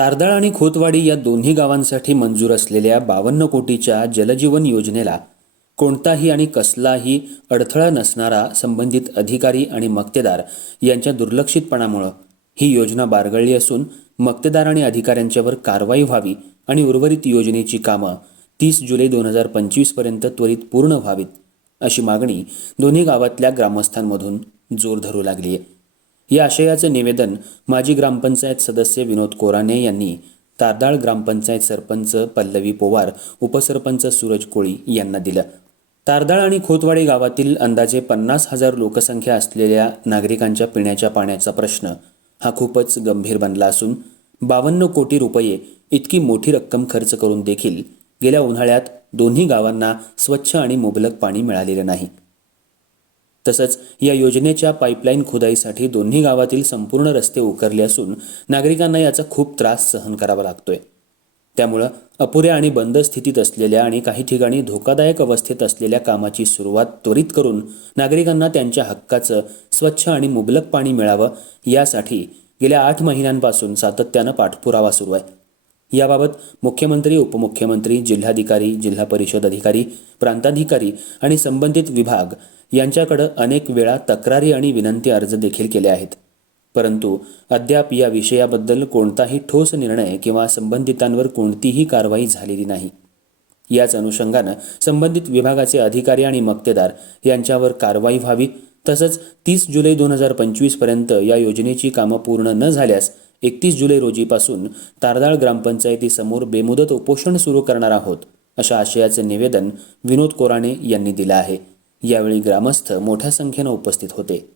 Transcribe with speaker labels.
Speaker 1: तारदाळ आणि खोतवाडी या दोन्ही गावांसाठी मंजूर असलेल्या बावन्न कोटीच्या जलजीवन योजनेला कोणताही आणि कसलाही अडथळा नसणारा संबंधित अधिकारी आणि मक्तेदार यांच्या दुर्लक्षितपणामुळं ही योजना बारगळली असून मक्तेदार आणि अधिकाऱ्यांच्यावर कारवाई व्हावी आणि उर्वरित योजनेची कामं तीस जुलै दोन हजार पंचवीसपर्यंत त्वरित पूर्ण व्हावीत अशी मागणी दोन्ही गावातल्या ग्रामस्थांमधून जोर धरू लागली आहे या आशयाचं निवेदन माजी ग्रामपंचायत सदस्य विनोद कोराने यांनी तारदाळ ग्रामपंचायत सरपंच पल्लवी पोवार उपसरपंच सूरज कोळी यांना दिलं. तारदाळ आणि खोतवाडी गावातील अंदाजे पन्नास हजार लोकसंख्या असलेल्या नागरिकांच्या पिण्याच्या पाण्याचा प्रश्न हा खूपच गंभीर बनला असून बावन्न कोटी रुपये इतकी मोठी रक्कम खर्च करून देखील गेल्या उन्हाळ्यात दोन्ही गावांना स्वच्छ आणि मुबलक पाणी मिळालेलं नाही. तसंच या योजनेच्या पाईपलाईन खुदाईसाठी दोन्ही गावातील संपूर्ण रस्ते उकरले असून नागरिकांना याचा खूप त्रास सहन करावा लागतोय. त्यामुळं अपुऱ्या आणि बंद स्थितीत असलेल्या आणि काही ठिकाणी धोकादायक अवस्थेत असलेल्या कामाची सुरुवात त्वरित करून नागरिकांना त्यांच्या हक्काचं स्वच्छ आणि मुबलक पाणी मिळावं यासाठी गेल्या आठ महिन्यांपासून सातत्यानं पाठपुरावा सुरू आहे. याबाबत मुख्यमंत्री उपमुख्यमंत्री जिल्हाधिकारी जिल्हा परिषद अधिकारी प्रांताधिकारी आणि संबंधित विभाग यांच्याकडं अनेक वेळा तक्रारी आणि विनंती अर्ज देखील केले आहेत. परंतु अद्याप या विषयाबद्दल कोणताही ठोस निर्णय किंवा संबंधितांवर कोणतीही कारवाई झालेली नाही. याच अनुषंगानं संबंधित विभागाचे अधिकारी आणि मक्तेदार यांच्यावर कारवाई व्हावी तसंच तीस जुलै दोन हजार पंचवीसपर्यंत या योजनेची कामं पूर्ण न झाल्यास एकतीस जुलै रोजीपासून तारदाळ ग्रामपंचायतीसमोर बेमुदत उपोषण सुरू करणार आहोत अशा आशयाचे निवेदन विनोद कोराणे यांनी दिलं आहे. यावेळी ग्रामस्थ मोठ्या संख्येनं उपस्थित होते.